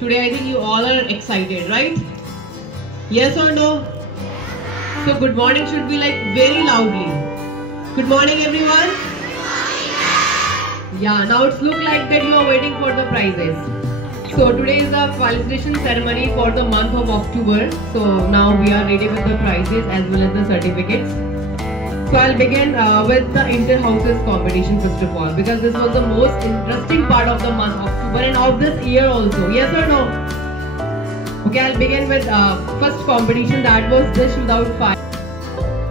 Today I think you all are excited, right? Yes or no? So good morning should be like very loudly. Good morning everyone. Yeah, now it's look like that you are waiting for the prizes. So today is the qualification ceremony for the month of October. So now we are ready with the prizes as well as the certificates. So I'll begin with the inter-houses competition first of all, because this was the most interesting part of the month October and of this year also. Yes or no? Okay, I'll begin with first competition, that was dish without fire.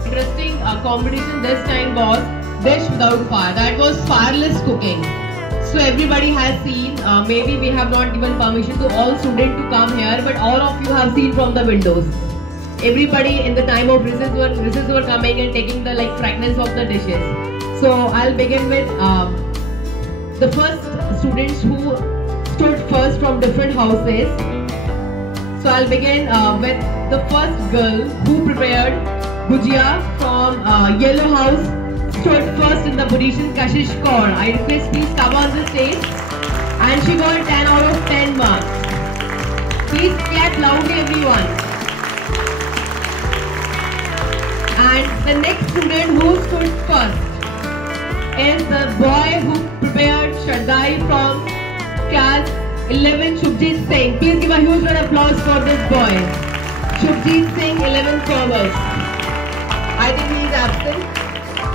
Interesting competition this time was dish without fire. That was fireless cooking. So everybody has seen, maybe we have not given permission to all students to come here, but all of you have seen from the windows. Everybody in the time of recess were coming and taking the fragrance of the dishes. So I'll begin with the first students who stood first from different houses. So I'll begin with the first girl who prepared Gujia from yellow house, stood first in the position, Kashish Kaur. I request please come on the stage, and she got 10 out of 10 marks. Please clap loudly everyone. And the next student who stood first is the boy who prepared Shardai from class 11, Shubhjeet Singh. Please give a huge round of applause for this boy. Shubhjeet Singh, 11th Commerce. I think he is absent.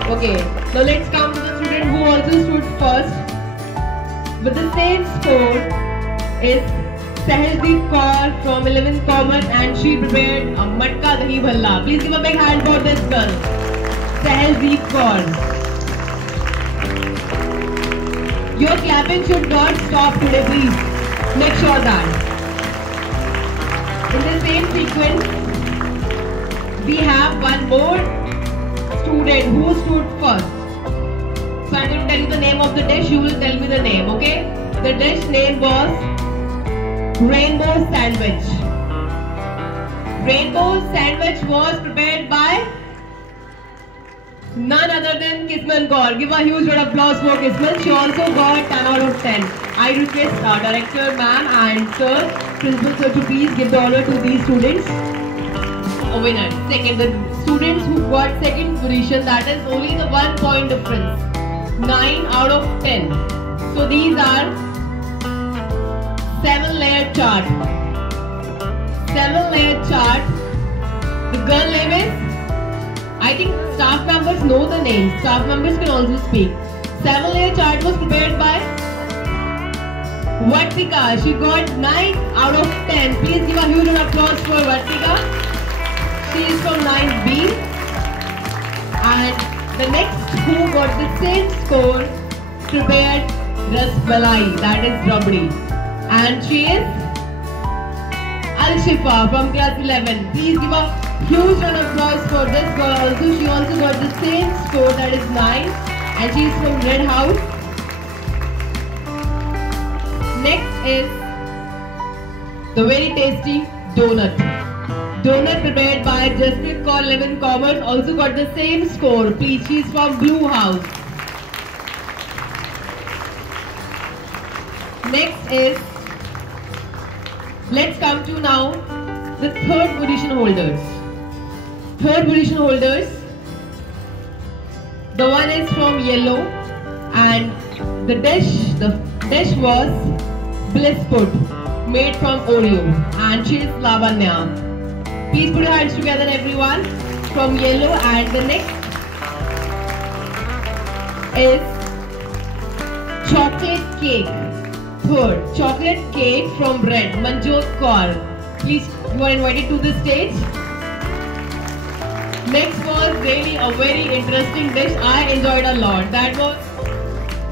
Okay, now let's come to the student who also stood first with the same score is Sahaldeep Kaur from 11th Commerce, and she prepared a Matka Dahi Bhalla. Please give a big hand for this girl, Sahaldeep Kaur. Your clapping should not stop today, please. Make sure that. In the same sequence, we have one more student who stood first. So I'm going to tell you the name of the dish, you will tell me the name, okay? The dish name was Rainbow Sandwich. Rainbow Sandwich was prepared by none other than Kisman Kaur. Give a huge round of applause for Kisman. She also got 10 out of 10. I request Director Ma'am and Sir, Principal Sir, to please give the honor to these students. A winner. Second, the students who got second position, that is only the 1 point difference. 9 out of 10. So these are 7-layer chart. 7-layer chart. The girl name is, I think staff members know the name. Staff members can also speak. 7-layer chart was prepared by Vartika. She got 9 out of 10. Please give a huge applause for Vartika. She is from 9B. And the next who got the same score prepared Rasmalai, that is Rabdi. And she is Al-Shifa from class 11. Please give a huge round of applause for this girl also. She also got the same score, that is 9. And she is from Red House. Next is the very tasty donut. Donut prepared by Jaspreet Kaur, 11 Commerce, also got the same score. Please, she is from Blue House. Next is, let's come to now the third position holders. Third position holders, the one is from yellow, and the dish was Bliss Food made from Oreo, and she is Lavanya. Please put your hands together everyone, from yellow. And the next is chocolate cake. Third, chocolate cake from red, Manjot Kaur. Please, you are invited to the stage. Next was really a very interesting dish. I enjoyed a lot. That was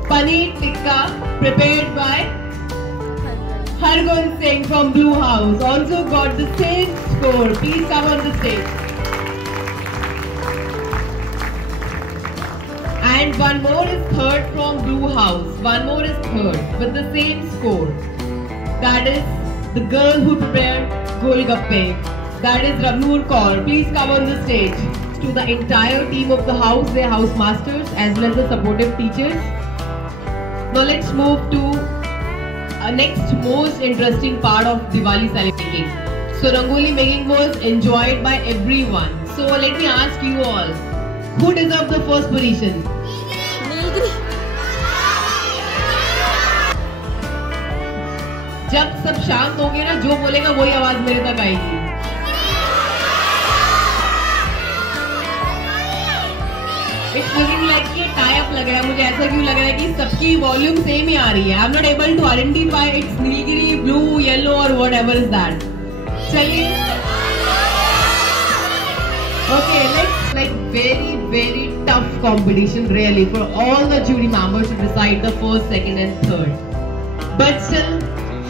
Paneer Tikka prepared by Hargun Singh from Blue House. Also got the same score. Please come on the stage. And one more is third from Blue House. One more is third with the same score. That is the girl who prepared Golgappe. That is Ramnoor Kaur. Please come on the stage. To the entire team of the house, their house masters as well as the supportive teachers. Now let's move to next most interesting part of Diwali celebrating. So Rangoli making was enjoyed by everyone. So let me ask you all, who deserves the first position? जब सब शांत होंगे ना, जो बोलेगा वही आवाज मेरे तक आएगी. It's looking like ये tie up लग रहा है. मुझे ऐसा क्यों लग रहा है कि सबकी वॉल्यूम सेम ही आ रही है. I'm not able to identify it's Nilgiri, blue, yellow or whatever is that. चलिए. Okay, let's like very tough competition really for all the jury members to decide the first, second and third. But still,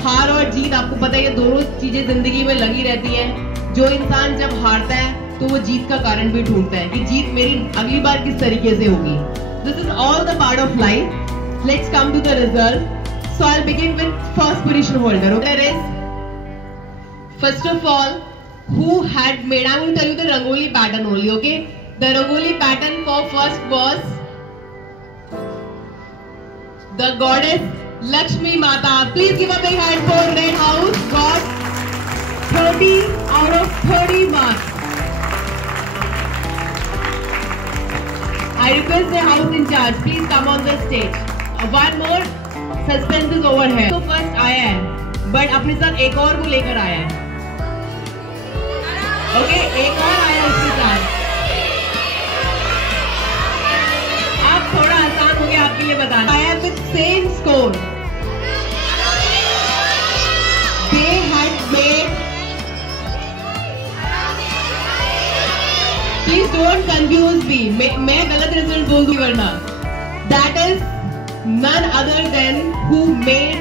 हार और जीत आपको पता है ये दोनों चीजें जिंदगी में लगी रहती हैं. जो इंसान जब हारता है तो वो जीत का कारण भी ढूंढता है कि जीत मेरी अगली बार किस तरीके से होगी. This is all the part of life. Let's come to the result. So I'll begin with first position holder. Okay, there is first of all who had made. I will tell you the Rangoli pattern only. Okay, the Rangoli pattern for first was the goddess Lakshmi Mata. Please give a big hand for Red House. Got 30 out of 30 marks. I request the house in charge, please come on the stage. One more suspense is over here. तो first आया है, but अपने साथ एक और को लेकर आया है. Okay, एक और आया उसके साथ. अब थोड़ा आसान हो गया आपके लिए बताना. आया with same score. They had made. Please don't confuse me. मैं गलत रिजल्ट बोल दूँ वरना. That is none other than who made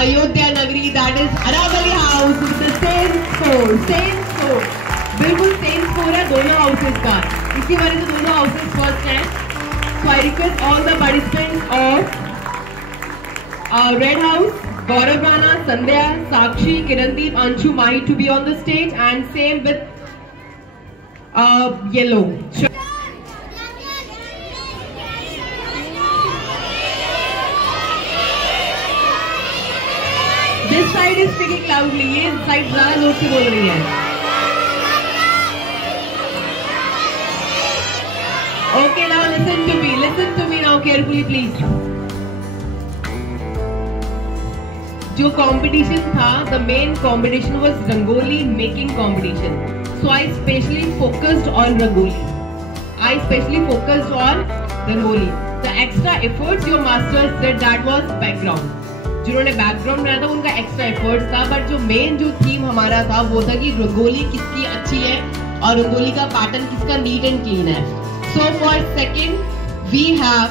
Ayodhya Nagari. That is Aravali House with the same score. Same score. बिल्कुल same score है दोनों houses का. इसी वजह से दोनों houses first हैं. So I request all the participants of Red House, Gaurav Rana, Sandhya, Sakshi, Kirandeep, Anshu, Mahi to be on the stage, and same with yellow. Sure. This side is speaking loudly. ये side ज़्यादा जोर से बोल रही है. Okay, now listen to me. Listen to me now carefully, please. जो competition था, the main competition was Rangoli making competition. So I specially focused on Rangoli. The extra efforts your masters did, that was background. जिन्होंने background बनाया था उनका extra efforts था, but जो main जो theme हमारा था वो था कि रंगोली किसकी अच्छी है और रंगोली का pattern किसका neat and clean है. So for second we have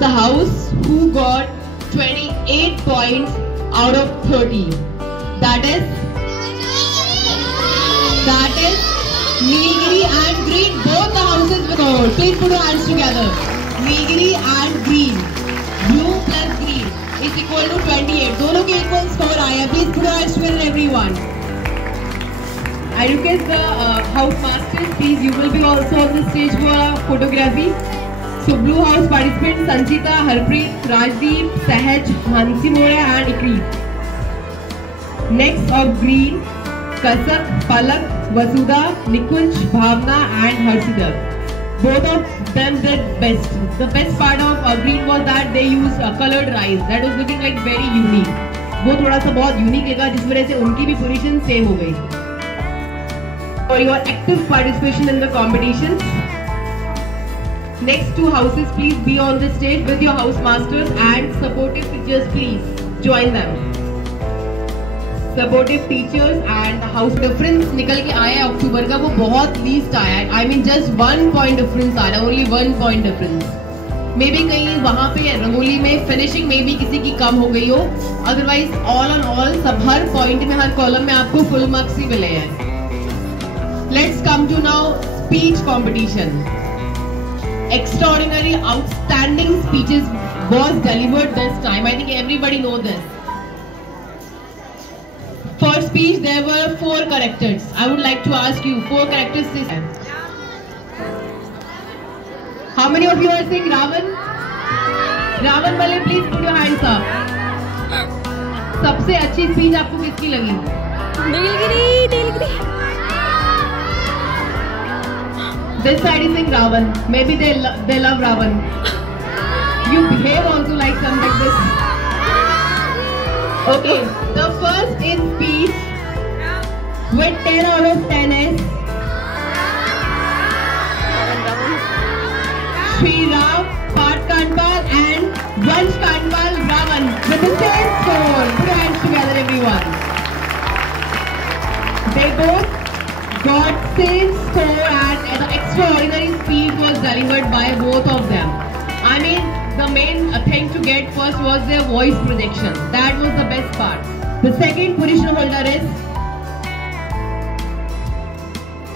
the house who got 28 points out of 30. That is Nilgiri and Green. Both the houses with gold. Please put your hands together. Nilgiri and Green. Blue plus Green is equal to 28. दोनों के equal score आया. Please put your hands together, everyone. I request the house masters. Please, you will be also on the stage for photography. So blue house participants Sanchita, Harpreet, Rajdeep, Sahaj, Hansi Moria and Ikrit. Next of green, Kasak, Palak, Vasudha, Nikunj, Bhavna and Harshida. Both of them did best. The best part of green was that they used colored rice. That was looking like very unique. वो थोड़ा सा बहुत unique लगा जिस वजह से उनकी भी position same हो गई. For your active participation in the competitions. Next two houses, please be on the stage with your house masters and supportive teachers. Please join them. Supportive teachers and house difference निकल के आया है अक्टूबर का वो बहुत least आया है. I mean just 1 point difference आ रहा है. Only 1 point difference. May be कहीं वहाँ पे रंगोली में फिनिशिंग में भी किसी की कम हो गई हो. अदरवाइज ऑल ऑन ऑल सब हर पॉइंट में हर कॉलम में आपको फुल मार्क्स ही मिले हैं. Let's come to now speech competition. Extraordinary, outstanding speeches was delivered this time. I think everybody know this. For speech, there were 4 characters. I would like to ask you 4 characters this time. How many of you are saying Ravan? Ravan वाले please put your hands up. सबसे अच्छी speech आपको किसकी लगी? Nilgiri. This side is saying Ravan. Maybe they love Ravan. You behave also like something like this. Okay, the first in speech with 10 out of 10 is Shri Ram, Part Kanwal and Vansh Kanwal Ravan with the same score. Put your hands together, everyone. They both got same score and the extraordinary speech was delivered by both of them. I mean, the main thing to get first was their voice projection. That was the best part. The second position holder is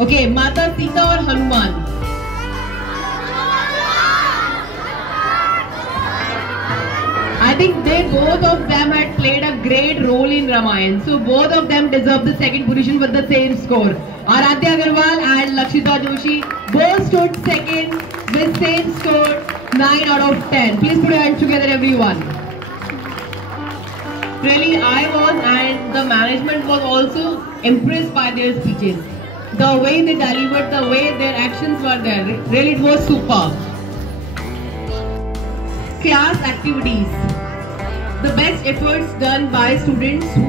okay, Mata Sita or Hanuman. I think they both of them had played a great role in Ramayana. So both of them deserve the second position with the same score. Aradhya Agarwal and Lakshita Joshi both stood second with same score 9 out of 10. Please put your hands together, everyone. Really, I was and the management was also impressed by their speeches. The way they delivered, the way their actions were there. Really, it was superb. Class activities. The best efforts done by students who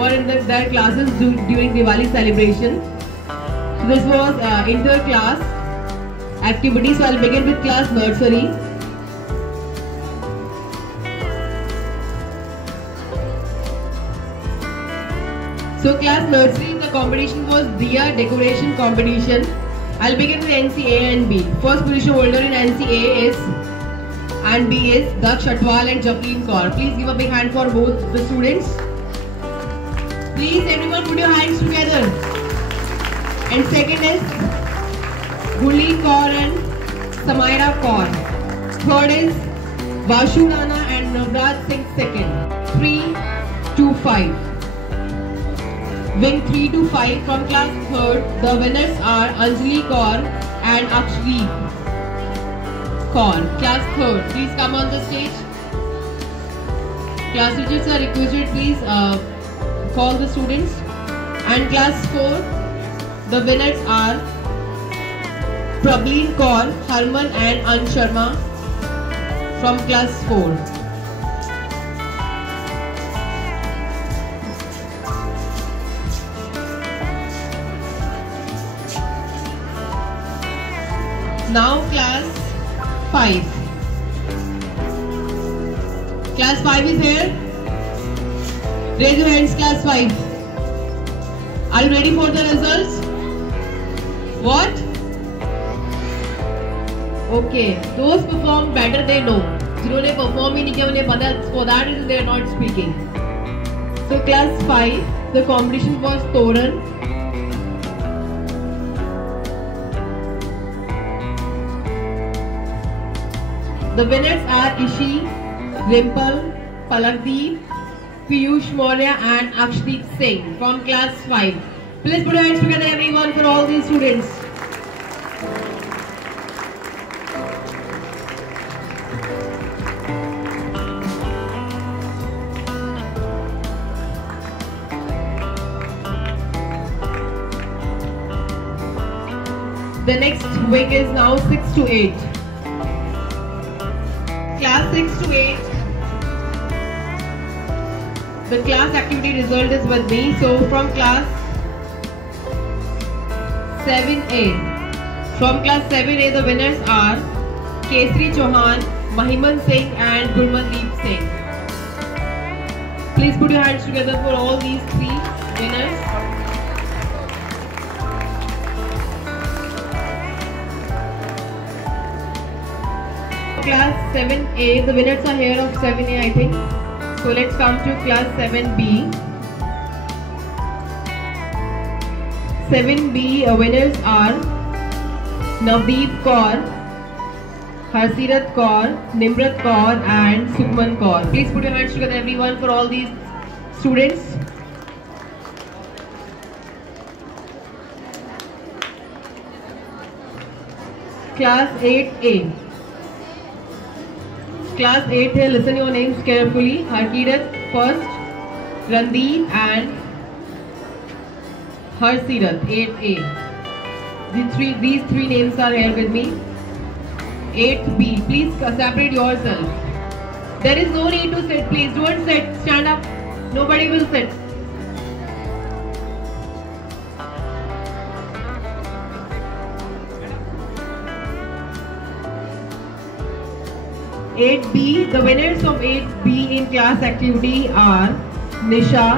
were in their classes during Diwali celebration. So this was inter-class activities. So I'll begin with class nursery. So class nursery, the competition was Diya decoration competition. I'll begin with NCA and B. First position holder in NCA is and B is Daksh Atwal and Jacqueline Kaur. Please give a big hand for both the students. Please everyone put your hands together. And second is Guli Kaur and Samaira Kaur. Third is Vashu Rana and Navraj Singh second. 3 to 5. Wing 3 to 5 from class 3rd. The winners are Anjali Kaur and Akshdeep Kaur. Class 3rd, please come on the stage. Class teachers are requested, please call the students. And class 4, the winners are Prableen Kaur, Harman and Ansh Sharma from class 4. Now class 5. Class 5 is here. Raise your hands, class 5. Are you ready for the results? What? Okay, those perform better they know. जिन्होंने perform ही नहीं किया उन्हें पता, for that reason they are not speaking. So class 5, the competition was Toran. The winners are Ishi, Rimple, Palakdeep, Piyush Maurya and Akshdeep Singh from class 5. Please put your hands together, everyone, for all these students. The next week is now 6 to 8. Class 6 to 8. The class activity result is with me. So from class 7A. From class 7A, the winners are Kesri Chauhan, Mahiman Singh and Gurmandeep Singh. Please put your hands together for all these 3 winners. Class 7A, the winners are here of 7A, I think. So let's come to class 7B. 7B winners are Navdeep Kaur, Harsirat Kaur, Nimrat Kaur and Sukhman Kaur. Please put your hands together, everyone, for all these students. Class 8A. class 8 here, listen your names carefully. Harkirat first, Randeep and Harsirat, 8A. These three names are here with me. 8B, please separate yourself. There is no need to sit, please don't sit, stand up. Nobody will sit. (8B), the winners of 8B in class activity are Nisha,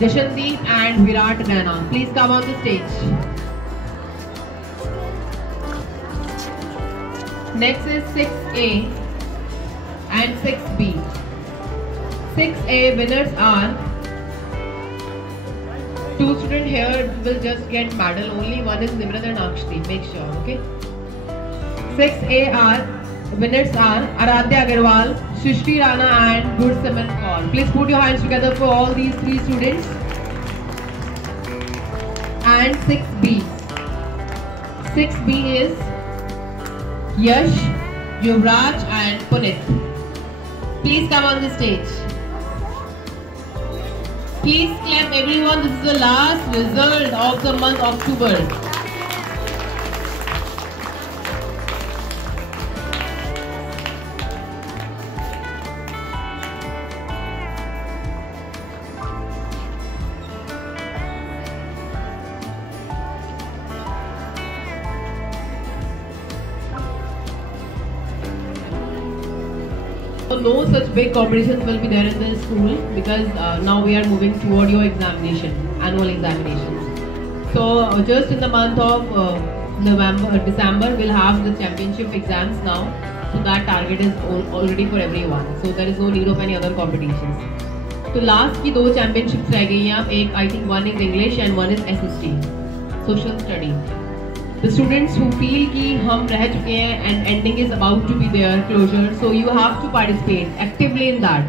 Jashandeep and Virat Rana. Please come on the stage. Next is 6A and 6B. 6A winners are, two students here will just get medal only. One is Nimrat and Akshti. Make sure, okay? 6A winners are Aradhya Agarwal, Shrishti Rana and Gursimran Kaur. Please put your hands together for all these three students. And 6B. 6B is Yash, Yuvraj and Punit. Please come on the stage. Please clap everyone. This is the last result of the month of October. So no such big competitions will be there in the school because now we are moving toward your annual examinations. So just in the month of December, we'll have the championship exams now. So that target is already for everyone. So there is no need of any other competitions. So last की दो championships रह गई हैं. एक I think one is English and one is SST, Social Study. The students who feel कि हम रह चुके हैं and ending is about to be their closure, so you have to participate actively in that.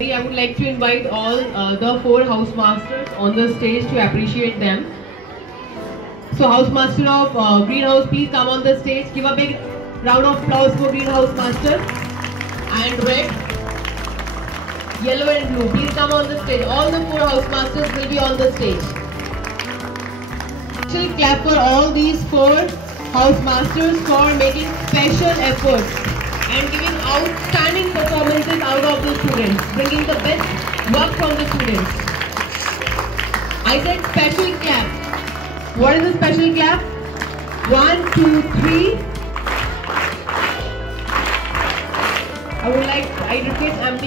I would like to invite all the 4 house masters on the stage to appreciate them. So house master of greenhouse, please come on the stage. Give a big round of applause for greenhouse master. And red, yellow and blue, please come on the stage. All the 4 house masters will be on the stage. Clap for all these 4 house masters for making special efforts and giving outstanding performances out of the students, bringing the best work from the students. I said special clap. What is a special clap? 1, 2, 3. I request MD